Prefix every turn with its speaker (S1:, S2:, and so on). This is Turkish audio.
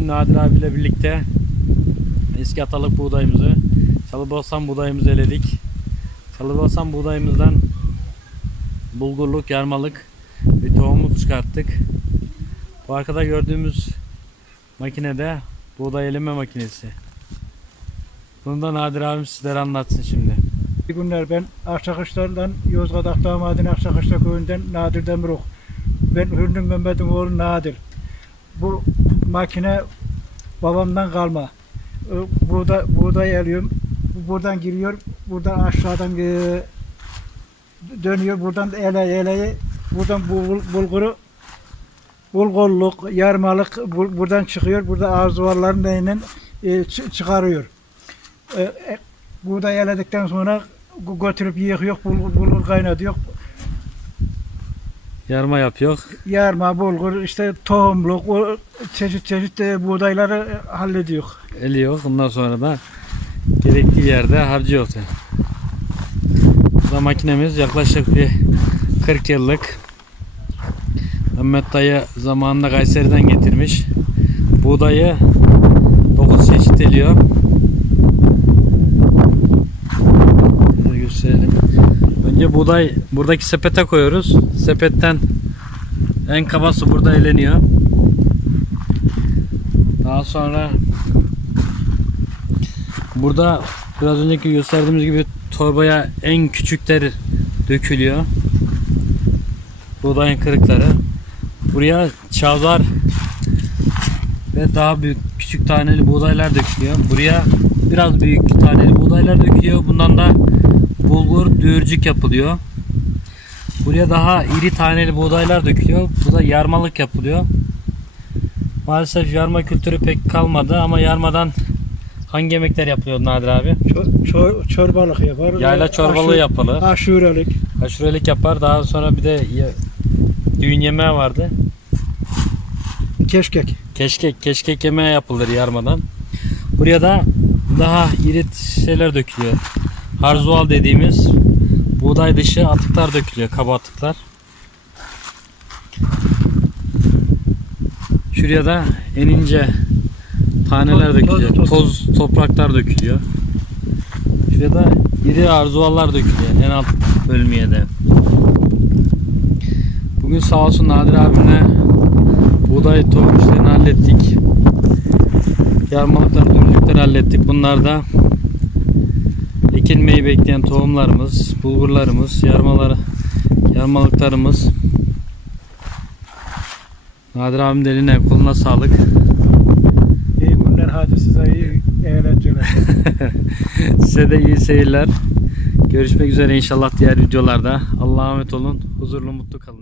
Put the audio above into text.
S1: Nadir abiyle birlikte eski atalık buğdayımızı, Çalıbostan buğdayımızı eledik. Çalıbostan buğdayımızdan bulgurluk, yarmalık ve tohumluk çıkarttık. Bu arkada gördüğümüz makinede buğday eleme makinesi. Bunu da Nadir abim sizlere anlatsın şimdi.
S2: İyi günler ben Akçakışlar'dan Yozgat Akdağ Akçakışlar köyünden Nadir Demirok. Ben Hürnün Mehmet'in oğlu Nadir. Bu makine babamdan kalma. Burada buğday alıyorum. Bu Buradan giriyor. Buradan aşağıdan e, dönüyor. Buradan ele eleye buradan bul, bulguru bulgulluk, yarmalık bu- buradan çıkıyor. Burada arzuvarların neyle e, çı- çıkarıyor. E, e, buğday eledikten sonra gö- götürüp yıkıyor, bulgur, bulgur kaynatıyor.
S1: Yarma yapıyor.
S2: Yarma, bulgur, işte tohumluk, o çeşit çeşit e, buğdayları e, hallediyor.
S1: eliyor. Ondan sonra da gerektiği yerde harcıyor. Bu da makinemiz yaklaşık bir 40 yıllık. Mehmet dayı zamanında Kayseri'den getirmiş. Buğdayı 9 çeşit eliyor. Önce buğday buradaki sepete koyuyoruz. Sepetten en kabası burada eleniyor. Daha sonra Burada biraz önceki gösterdiğimiz gibi torbaya en küçükleri dökülüyor. Buğdayın kırıkları. Buraya çavdar ve daha büyük küçük taneli buğdaylar dökülüyor. Buraya biraz büyük taneli buğdaylar dökülüyor. Bundan da bulgur düğürcük yapılıyor. Buraya daha iri taneli buğdaylar dökülüyor. Bu da yarmalık yapılıyor. Maalesef yarma kültürü pek kalmadı ama yarmadan hangi yemekler yapılıyor Nadir abi?
S2: Ço- ço- çorbalık yapar.
S1: Yayla çorbalığı
S2: Aşure-
S1: yapılı.
S2: Aşurelik.
S1: Aşurelik yapar. Daha sonra bir de ye- düğün yemeği vardı.
S2: Keşkek.
S1: Keşkek, keşkek yemeği yapılır yarmadan. Buraya da daha iri şeyler dökülüyor. Harzual dediğimiz buğday dışı atıklar dökülüyor. Kaba atıklar. Şuraya da en ince taneler dökülüyor. toz- topraklar dökülüyor. Şuraya da iri arzuallar dökülüyor en alt bölmeye de. Bugün sağ olsun Nadir abimle buğday tohum işlerini hallettik. Yarmalıklar, dürücükleri hallettik. Bunlar da ekilmeyi bekleyen tohumlarımız, bulgurlarımız, yarmaları, yarmalıklarımız. Nadir abim de eline koluna sağlık.
S2: İyi günler hadi size iyi eğlenceler.
S1: Size de iyi seyirler. Görüşmek üzere inşallah diğer videolarda. Allah'a emanet olun. Huzurlu mutlu kalın.